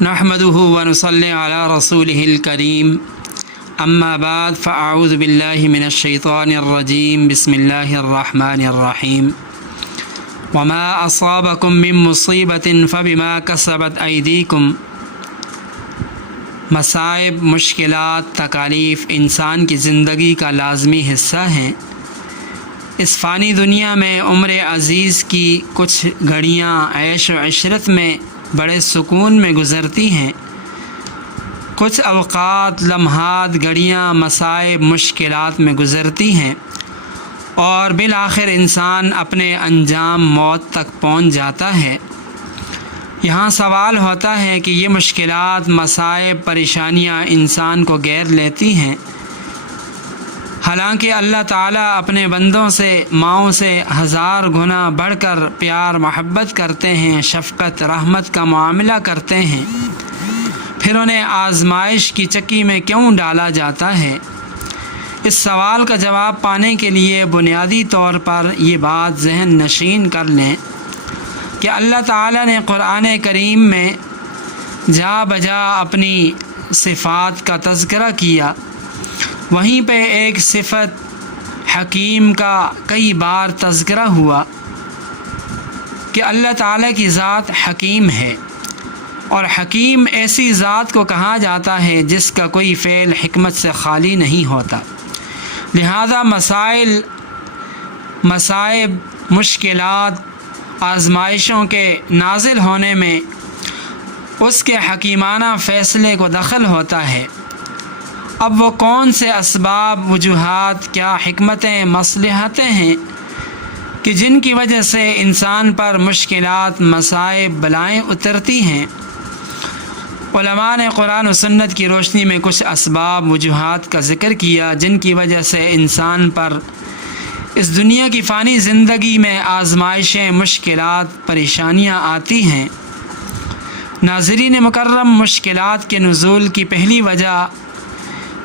نحمده ونصلي على رسوله الكريم اما بعد فاعوذ بالله من الشيطان الرجيم بسم الله الرحمن الرحيم وما اصابكم من مصيبة فبما كسبت ايديكم۔ مصائب، مشکلات، تکالیف انسان کی زندگی کا لازمی حصہ ہیں۔ اس فانی دنیا میں عمر عزیز کی کچھ گھڑیاں عیش و عشرت میں بڑے سکون میں گزرتی ہیں، کچھ اوقات، لمحات، گھڑیاں مصائب، مشکلات میں گزرتی ہیں اور بالآخر انسان اپنے انجام موت تک پہنچ جاتا ہے۔ یہاں سوال ہوتا ہے کہ یہ مشکلات، مصائب، پریشانیاں انسان کو گھیر لیتی ہیں، حالانکہ اللہ تعالیٰ اپنے بندوں سے ماؤں سے ہزار گنا بڑھ کر پیار محبت کرتے ہیں، شفقت رحمت کا معاملہ کرتے ہیں، پھر انہیں آزمائش کی چکی میں کیوں ڈالا جاتا ہے؟ اس سوال کا جواب پانے کے لیے بنیادی طور پر یہ بات ذہن نشین کر لیں کہ اللہ تعالیٰ نے قرآن کریم میں جا بجا اپنی صفات کا تذکرہ کیا، وہیں پہ ایک صفت حکیم کا کئی بار تذکرہ ہوا کہ اللہ تعالیٰ کی ذات حکیم ہے، اور حکیم ایسی ذات کو کہا جاتا ہے جس کا کوئی فعل حکمت سے خالی نہیں ہوتا۔ لہذا مصائب، مشکلات، آزمائشوں کے نازل ہونے میں اس کے حکیمانہ فیصلے کو دخل ہوتا ہے۔ اب وہ کون سے اسباب، وجوہات، کیا حکمتیں، مصلحتیں ہیں کہ جن کی وجہ سے انسان پر مشکلات، مصائب، بلائیں اترتی ہیں؟ علماء نے قرآن و سنت کی روشنی میں کچھ اسباب، وجوہات کا ذکر کیا جن کی وجہ سے انسان پر اس دنیا کی فانی زندگی میں آزمائشیں، مشکلات، پریشانیاں آتی ہیں۔ ناظرین مکرم، مشکلات کے نزول کی پہلی وجہ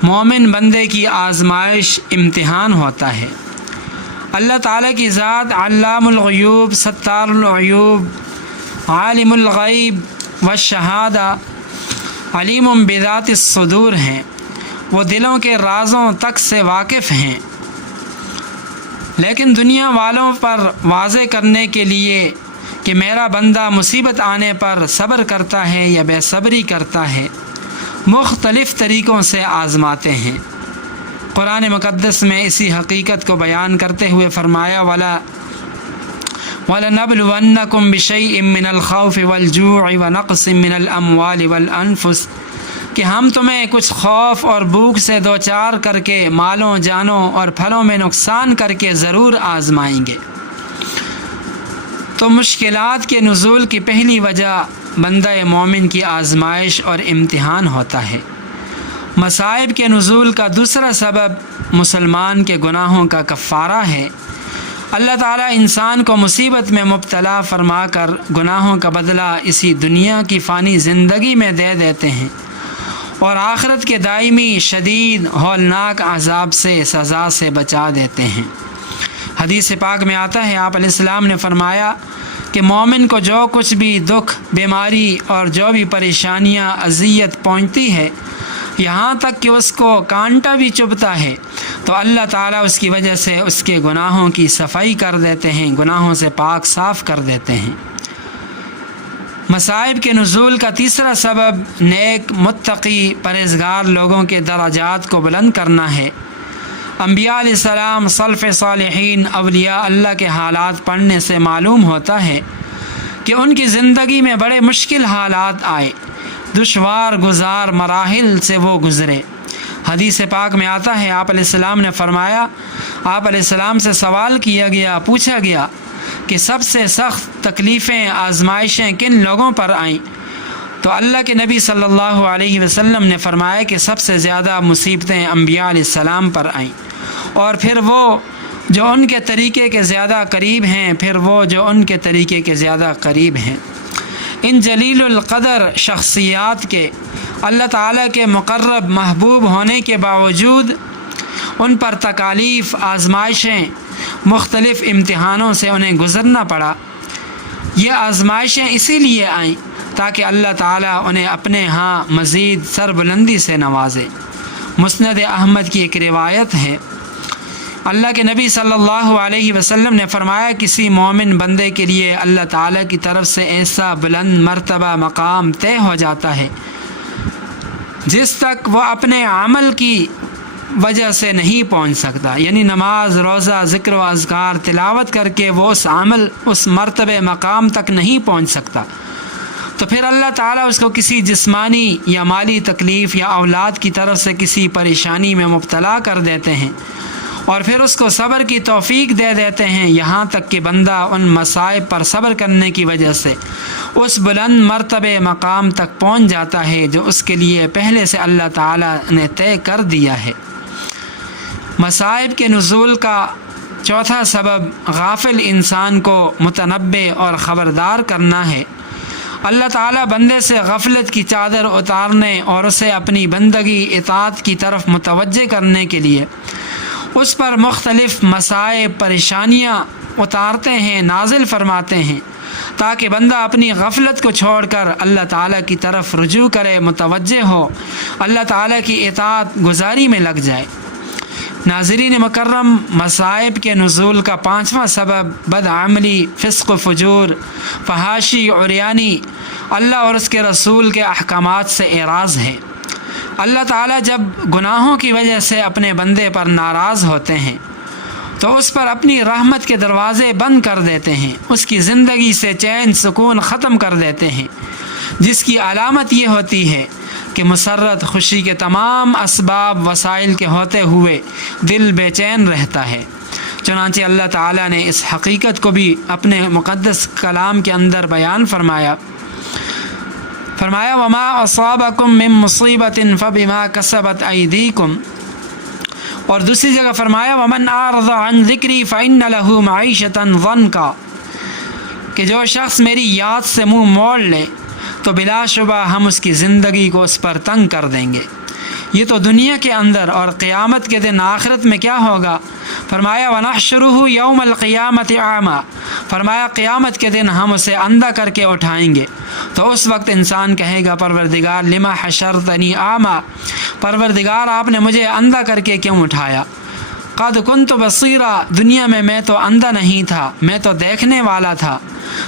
مومن بندے کی آزمائش، امتحان ہوتا ہے۔ اللہ تعالیٰ کی ذات علام الغیوب، ستار العیوب، عالم الغیب والشہادہ، علیم بذات الصدور ہیں۔ وہ دلوں کے رازوں تک سے واقف ہیں، لیکن دنیا والوں پر واضح کرنے کے لیے کہ میرا بندہ مصیبت آنے پر صبر کرتا ہے یا بے صبری کرتا ہے، مختلف طریقوں سے آزماتے ہیں۔ قرآن مقدس میں اسی حقیقت کو بیان کرتے ہوئے فرمایا وَلَنَبْلُوَنَّكُمْ بِشَيْءٍ مِّنَ الْخَوْفِ وَالْجُوعِ وَنَقْصٍ مِّنَ الْأَمْوَالِ وَالْأَنفُسِ، کہ ہم تمہیں کچھ خوف اور بھوک سے دوچار کر کے، مالوں، جانوں اور پھلوں میں نقصان کر کے ضرور آزمائیں گے۔ تو مشکلات کے نزول کی پہلی وجہ بندہ مومن کی آزمائش اور امتحان ہوتا ہے۔ مصائب کے نزول کا دوسرا سبب مسلمان کے گناہوں کا کفارہ ہے۔ اللہ تعالیٰ انسان کو مصیبت میں مبتلا فرما کر گناہوں کا بدلہ اسی دنیا کی فانی زندگی میں دے دیتے ہیں اور آخرت کے دائمی شدید ہولناک عذاب سے، سزا سے بچا دیتے ہیں۔ حدیث پاک میں آتا ہے، آپ علیہ السلام نے فرمایا کہ مومن کو جو کچھ بھی دکھ، بیماری اور جو بھی پریشانیاں، اذیت پہنچتی ہے، یہاں تک کہ اس کو کانٹا بھی چبھتا ہے، تو اللہ تعالیٰ اس کی وجہ سے اس کے گناہوں کی صفائی کر دیتے ہیں، گناہوں سے پاک صاف کر دیتے ہیں۔ مصائب کے نزول کا تیسرا سبب نیک، متقی، پرہیزگار لوگوں کے درجات کو بلند کرنا ہے۔ انبیاء علیہ السلام، سلف صالحین، اولیاء اللہ کے حالات پڑھنے سے معلوم ہوتا ہے کہ ان کی زندگی میں بڑے مشکل حالات آئے، دشوار گزار مراحل سے وہ گزرے۔ حدیث پاک میں آتا ہے، آپ علیہ السلام نے فرمایا، آپ علیہ السلام سے سوال کیا گیا، پوچھا گیا کہ سب سے سخت تکلیفیں، آزمائشیں کن لوگوں پر آئیں؟ تو اللہ کے نبی صلی اللہ علیہ وسلم نے فرمایا کہ سب سے زیادہ مصیبتیں انبیاء علیہ السلام پر آئیں، اور پھر وہ جو ان کے طریقے کے زیادہ قریب ہیں، پھر وہ جو ان کے طریقے کے زیادہ قریب ہیں۔ ان جلیل القدر شخصیات کے اللہ تعالیٰ کے مقرب محبوب ہونے کے باوجود ان پر تکالیف، آزمائشیں، مختلف امتحانوں سے انہیں گزرنا پڑا۔ یہ آزمائشیں اسی لیے آئیں تاکہ اللہ تعالیٰ انہیں اپنے ہاں مزید سربلندی سے نوازے۔ مسند احمد کی ایک روایت ہے، اللہ کے نبی صلی اللہ علیہ وسلم نے فرمایا، کسی مومن بندے کے لیے اللہ تعالیٰ کی طرف سے ایسا بلند مرتبہ مقام طے ہو جاتا ہے جس تک وہ اپنے عمل کی وجہ سے نہیں پہنچ سکتا، یعنی نماز، روزہ، ذکر و اذکار، تلاوت کر کے وہ اس مرتبہ مقام تک نہیں پہنچ سکتا، تو پھر اللہ تعالیٰ اس کو کسی جسمانی یا مالی تکلیف یا اولاد کی طرف سے کسی پریشانی میں مبتلا کر دیتے ہیں، اور پھر اس کو صبر کی توفیق دے دیتے ہیں، یہاں تک کہ بندہ ان مصائب پر صبر کرنے کی وجہ سے اس بلند مرتبہ مقام تک پہنچ جاتا ہے جو اس کے لیے پہلے سے اللہ تعالیٰ نے طے کر دیا ہے۔ مصائب کے نزول کا چوتھا سبب غافل انسان کو متنبہ اور خبردار کرنا ہے۔ اللہ تعالیٰ بندے سے غفلت کی چادر اتارنے اور اسے اپنی بندگی اطاعت کی طرف متوجہ کرنے کے لیے اس پر مختلف مصائب، پریشانیاں اتارتے ہیں، نازل فرماتے ہیں، تاکہ بندہ اپنی غفلت کو چھوڑ کر اللہ تعالیٰ کی طرف رجوع کرے، متوجہ ہو، اللہ تعالیٰ کی اطاعت گزاری میں لگ جائے۔ ناظرین مکرم، مصائب کے نزول کا پانچواں سبب بدعملی، فسق و فجور، فحاشی، عریانی، اللہ اور اس کے رسول کے احکامات سے اعراض ہے۔ اللہ تعالیٰ جب گناہوں کی وجہ سے اپنے بندے پر ناراض ہوتے ہیں تو اس پر اپنی رحمت کے دروازے بند کر دیتے ہیں، اس کی زندگی سے چین سکون ختم کر دیتے ہیں، جس کی علامت یہ ہوتی ہے کہ مسرت، خوشی کے تمام اسباب وسائل کے ہوتے ہوئے دل بے چین رہتا ہے۔ چنانچہ اللہ تعالیٰ نے اس حقیقت کو بھی اپنے مقدس کلام کے اندر بیان فرمایا، وَمَا أَصَابَكُم مِّن مُّصِيبَةٍ فَبِمَا كَسَبَتْ أَيْدِيكُمْ، اور دوسری جگہ فرمایا وَمَنْ أَعْرَضَ عَنْ ذِكْرِي فَإِنَّ لَهُ مَعِيشَةً ضَنْكًا، کہ جو شخص میری یاد سے منہ موڑ لے تو بلا شبہ ہم اس کی زندگی کو اس پر تنگ کر دیں گے۔ یہ تو دنیا کے اندر، اور قیامت کے دن آخرت میں کیا ہوگا؟ فرمایا وَنَحْشُرُهُ يَوْمَ الْقِيَامَةِ أَعْمَى، فرمایا قیامت کے دن ہم اسے اندھا کر کے اٹھائیں گے، تو اس وقت انسان کہے گا پروردگار لما حشرتنی اعمیٰ، پروردگار آپ نے مجھے اندھا کر کے کیوں اٹھایا؟ قد كنت بصیرا، دنیا میں تو اندھا نہیں تھا، میں تو دیکھنے والا تھا۔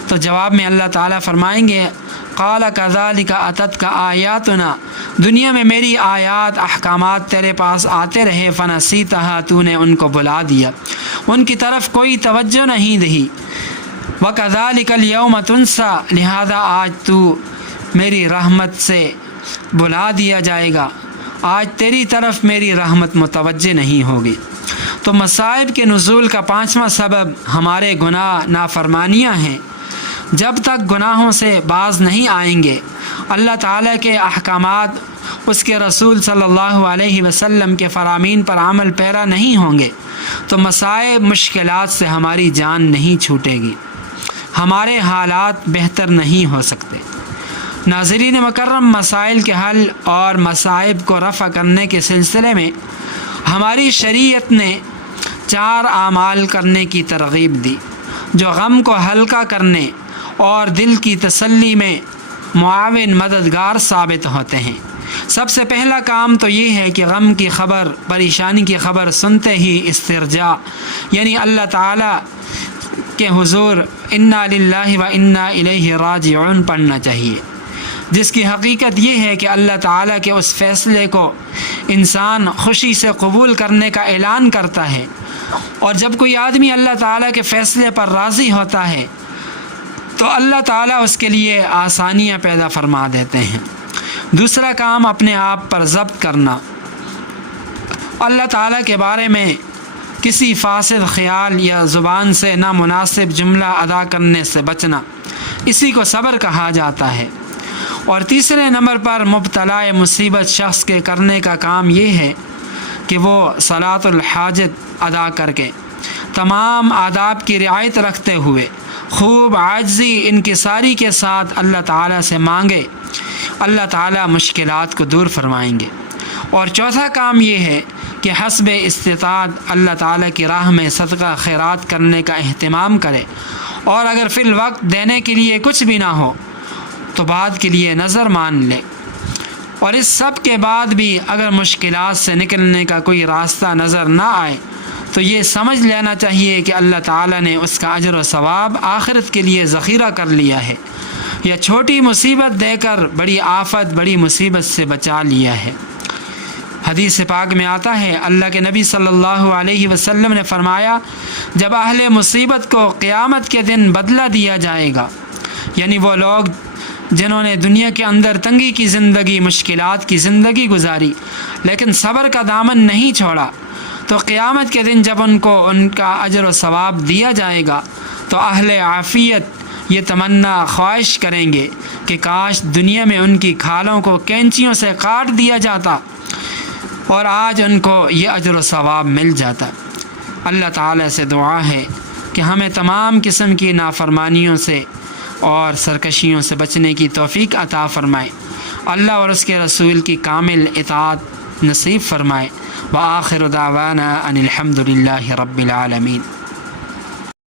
تو جواب میں اللہ تعالیٰ فرمائیں گے قال كذلك اتتك آیاتنا، دنیا میں میری آیات، احکامات تیرے پاس آتے رہے، فنسیتها، تو نے ان کو بھلا دیا، ان کی طرف کوئی توجہ نہیں دی۔ وَكَذَلِكَ الْيَوْمَ تُنْسَى، لہذا آج تو میری رحمت سے بھلا دیا جائے گا، آج تیری طرف میری رحمت متوجہ نہیں ہوگی۔ تو مصائب کے نزول کا پانچواں سبب ہمارے گناہ، نافرمانیاں ہیں۔ جب تک گناہوں سے باز نہیں آئیں گے، اللہ تعالیٰ کے احکامات، اس کے رسول صلی اللہ علیہ وسلم کے فرامین پر عمل پیرا نہیں ہوں گے، تو مصائب، مشکلات سے ہماری جان نہیں چھوٹے گی، ہمارے حالات بہتر نہیں ہو سکتے۔ ناظرین مکرم، مسائل کے حل اور مصائب کو رفع کرنے کے سلسلے میں ہماری شریعت نے 4 اعمال کرنے کی ترغیب دی جو غم کو ہلکا کرنے اور دل کی تسلی میں معاون، مددگار ثابت ہوتے ہیں۔ سب سے پہلا کام تو یہ ہے کہ غم کی خبر، پریشانی کی خبر سنتے ہی استرجاع، یعنی اللہ تعالیٰ کے حضور انا للہ و انا الیہ راجعون پڑھنا چاہیے، جس کی حقیقت یہ ہے کہ اللہ تعالیٰ کے اس فیصلے کو انسان خوشی سے قبول کرنے کا اعلان کرتا ہے، اور جب کوئی آدمی اللہ تعالیٰ کے فیصلے پر راضی ہوتا ہے تو اللہ تعالیٰ اس کے لیے آسانیاں پیدا فرما دیتے ہیں۔ دوسرا کام اپنے آپ پر ضبط کرنا، اللہ تعالیٰ کے بارے میں کسی فاسد خیال یا زبان سے نامناسب جملہ ادا کرنے سے بچنا، اسی کو صبر کہا جاتا ہے۔ اور تیسرے نمبر پر مبتلا مصیبت شخص کے کرنے کا کام یہ ہے کہ وہ صلاۃ الحاجت ادا کر کے تمام آداب کی رعایت رکھتے ہوئے خوب عاجزی، انکساری کے ساتھ اللہ تعالیٰ سے مانگے، اللہ تعالیٰ مشکلات کو دور فرمائیں گے۔ اور چوتھا کام یہ ہے کہ حسب استطاعت اللہ تعالیٰ کی راہ میں صدقہ خیرات کرنے کا اہتمام کرے، اور اگر فی الوقت دینے کے لیے کچھ بھی نہ ہو تو بعد کے لیے نظر مان لے، اور اس سب کے بعد بھی اگر مشکلات سے نکلنے کا کوئی راستہ نظر نہ آئے تو یہ سمجھ لینا چاہیے کہ اللہ تعالیٰ نے اس کا اجر و ثواب آخرت کے لیے ذخیرہ کر لیا ہے، یا چھوٹی مصیبت دے کر بڑی آفت، بڑی مصیبت سے بچا لیا ہے۔ حدیث پاک میں آتا ہے، اللہ کے نبی صلی اللہ علیہ وسلم نے فرمایا، جب اہل مصیبت کو قیامت کے دن بدلہ دیا جائے گا، یعنی وہ لوگ جنہوں نے دنیا کے اندر تنگی کی زندگی، مشکلات کی زندگی گزاری لیکن صبر کا دامن نہیں چھوڑا، تو قیامت کے دن جب ان کو ان کا اجر و ثواب دیا جائے گا تو اہل عافیت یہ تمنا خواہش کریں گے کہ کاش دنیا میں ان کی کھالوں کو کینچیوں سے کاٹ دیا جاتا اور آج ان کو یہ اجر و ثواب مل جاتا۔ اللہ تعالیٰ سے دعا ہے کہ ہمیں تمام قسم کی نافرمانیوں سے اور سرکشیوں سے بچنے کی توفیق عطا فرمائے، اللہ اور اس کے رسول کی کامل اطاعت نصیب فرمائے۔ وآخر دعوانا ان الحمد للہ رب العالمین۔